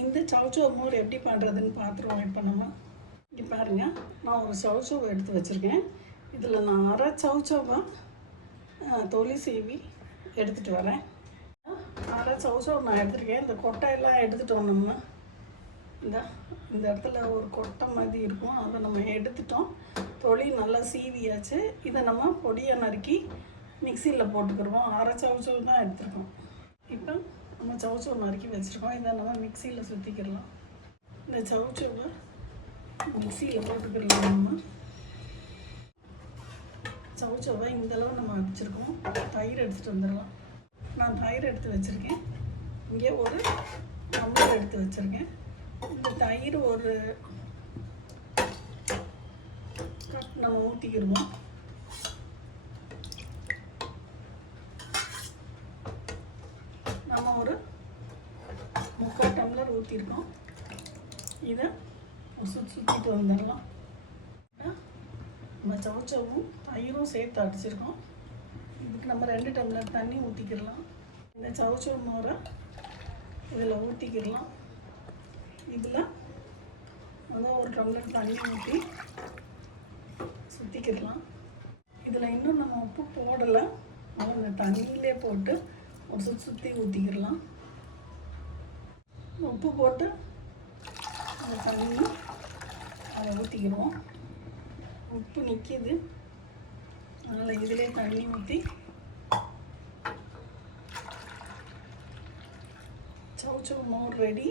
இந்த சவுச்சவ் மோர் எப்படி பண்ணுறதுன்னு பார்த்துருவோம். இப்போ நம்ம இங்கே பாருங்கள், நான் ஒரு சவுச்சவ் எடுத்து வச்சுருக்கேன். இதில் நான் அரை சவுச்சவாக தொலி சீவி எடுத்துகிட்டு வரேன். அரை சவுச்சவ் நான் எடுத்துருக்கேன். இந்த கொட்டையெல்லாம் எடுத்துட்டோம். நம்ம இந்த இடத்துல ஒரு கொட்டை மாதிரி இருக்கும், அதை நம்ம எடுத்துட்டோம். தொலி நல்லா சீவியாச்சு. இதை நம்ம பொடியை நறுக்கி மிக்சியில் போட்டுக்கிடுவோம். அரை சவுச்சவ் தான் எடுத்துருக்கோம். இப்போ நம்ம சவுச்சவ் நறுக்கி வச்சுருக்கோம். இதை நம்ம மிக்சியில் சுற்றிக்கிடலாம். இந்த சவுச்சவை மிக்சியில் போட்டுக்கிடலாம். நம்ம சவுச்சவை இந்தளவு நம்ம அடிச்சிருக்கோம். தயிர் எடுத்துகிட்டு வந்துடலாம். நான் தயிர் எடுத்து வச்சுருக்கேன். இங்கே ஒரு டம்ளர் எடுத்து வச்சுருக்கேன். இந்த தயிர் ஒரு கப் நம்ம ஊற்றிக்கிடுவோம். நம்ம ஒரு 3/4 டம்ளர் ஊற்றிருக்கோம். இதை சுற்றிட்டு வந்துடலாம். நம்ம சவுச்சவும் தயிரும் சேர்த்து அடிச்சிருக்கோம். இதுக்கு நம்ம 2 டம்ளர் தண்ணி ஊற்றிக்கிடலாம். இந்த சவுச்சவ் மோரை இதில் ஊற்றிக்கிடலாம். இதில் அதான் 1 டம்ளர் தண்ணி ஊற்றி சுற்றிக்கிடலாம். இதில் இன்னும் நம்ம உப்பு போடலை. அந்த தண்ணியிலே போட்டு ஒரு சுற்றி ஊற்றிக்கிடலாம். உப்பு போட்டு அந்த தண்ணி அதை ஊற்றிக்கிடுவோம். உப்பு நிற்கிது, அதனால் இதிலே தண்ணி ஊற்றி சவுச்சவ் மோர் ரெடி.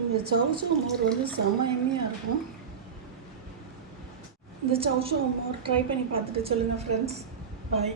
இந்த சவுச்சவ் மோர் வந்து செம எம்மியாக இருக்கும். இந்த சவுச்சவ் மோர் ட்ரை பண்ணி பார்த்துட்டு சொல்லுங்கள் ஃப்ரெண்ட்ஸ். பாய்.